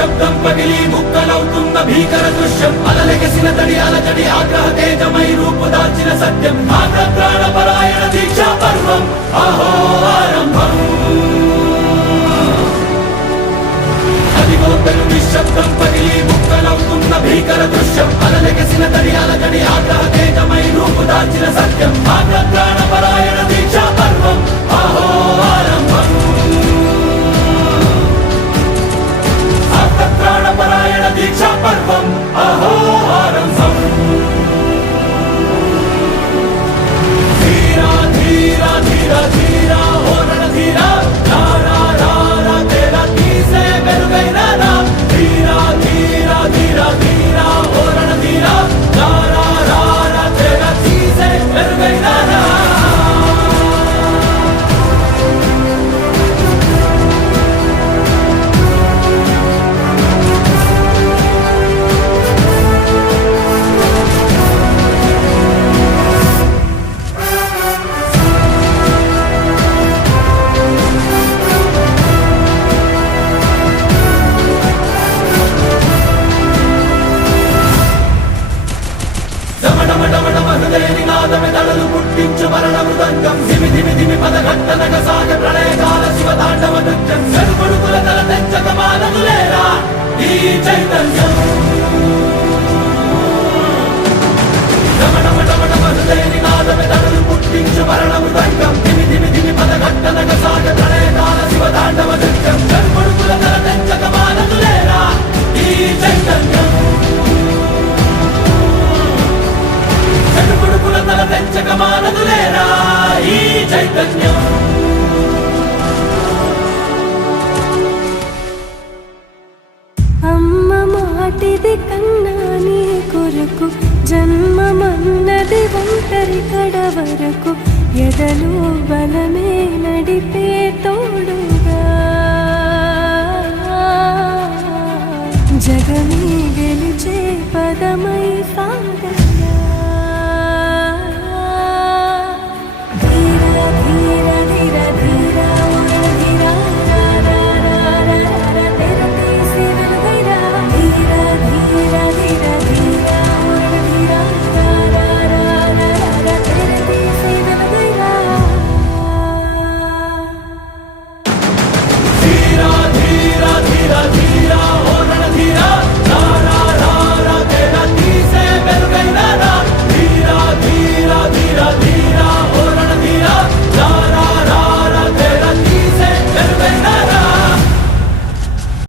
నిశ్శబ్దం పగిలి ముక్కలవుతున్న భీకర దృశ్యం అలలెగసిన తడి అలజడి ఆగ్రహ తేజమై రూపు దాల్చిన సత్యం ప్రాణపరాయణ దీక్షా పర్వం అహో ఆరంభం అదిగోతలు నిశ్శబ్దం పగిలి ముక్కలవుతున్న భీకర దృశ్యం అలలెగసిన తడి అలజడి ఆగ్రహ తేజమై రూపు దాల్చిన సత్యం ప్రాణపరాయణ దీక్షా పర్వం అహో ఆరంభం ప్రాణపరాయణ దీక్షా పర్వం అహో ఆరంభం ధీరా ధీరా ధీరా ధీరా ఓ రణధీరా రారా రారా తేరా తీసే మెరుగైన రా ధీరా ధీరా ధీరా ధీరా ఓ రణధీరా రారా రారా తేరా తీసే మెరుగైన రా నినాదమెదళలు పుట్టించు మరణ మృదంగం ధిమి ధిమి ధిమి పదఘట్టనగ సాగ ప్రళయకాల శివ తాండవ నృత్యం చెరుపడుకుల తల తెంచక మానదులేరా ఈ చైతన్యం హృదయ నినాదమెదళలు పుట్టించు మరణ మృదంగం ధిమి ధిమి ధిమి పదఘట్టనగ సాగ ప్రళయకాల శివ తాండవ నృత్యం చెరుపడుకుల తల తెంచక మానదులేరా ఈ చైతన్యం చెడుపుడుకుల తల తెంచక మానదులేరా ఈ చైతన్యం అమ్మ మాటిది కన్నా నీ కొరకు జన్మమన్నది ఒంటరి కడ వరకు ఎదలు బలమే నడిపే తోడుగా జగమే గెలిచే పదమై